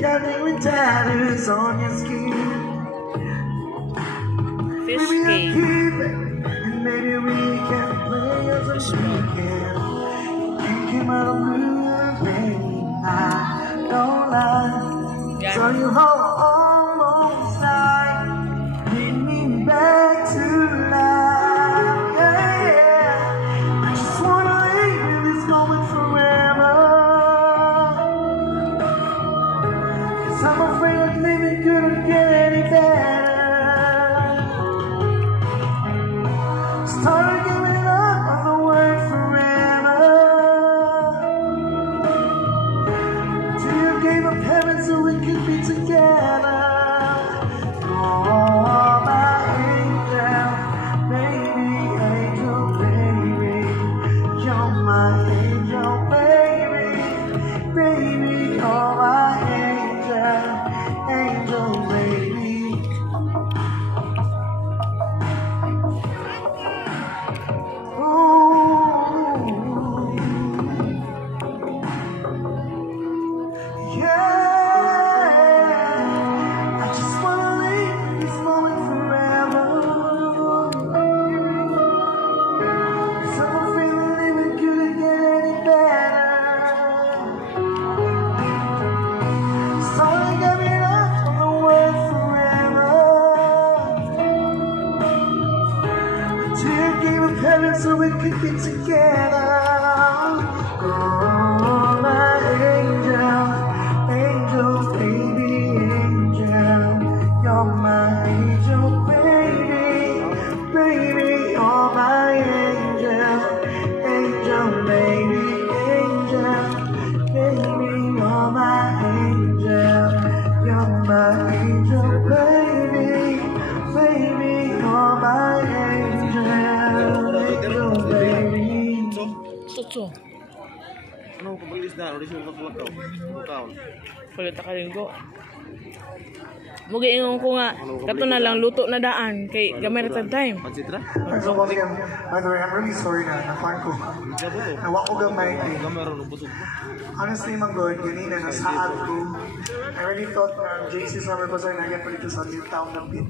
Counting with tattoos on your skin. Fish Maybe I'll cake. keep it, and maybe we can play as a weekend. You came out of blue, baby, I don't lie. Yan. So you almost died, lead me back to life. Yeah. I just wanna live in this moment forever. 'Cause I'm afraid that living couldn't get any better. Started giving up on the word forever. Till you gave up heaven so we could be together. Oh, my angel, baby, angel, baby. You're my angel, baby, baby. You're my angel, angel, baby. Yeah, I just wanna live this moment forever. 'Cause I'm afraid that living couldn't get any better. Started giving up on the word forever. Till you gave up heaven so we could be together. Oh, my angel, angel, baby, angel. You're my angel, baby, baby. You're my angel, angel, baby, angel, baby. You're my angel, you're my angel, baby, baby. You're my angel, angel, baby. Sutso. Ano kung pag-ilis na? Ano rin siya magkakaw? Kulit ka rin ko. Mugiingon ko nga, kato na lang luto na daan kay gamay na time. Pansitra? So, by the way, I'm really sorry na nakuhan ko. Nawa ko gamay eh. Gamay rin busog ko. Honestly, Manggod, ganina, nasaad ko. I really thought na JC Summer Bazaar na yan pa dito sa New Town ng Pin.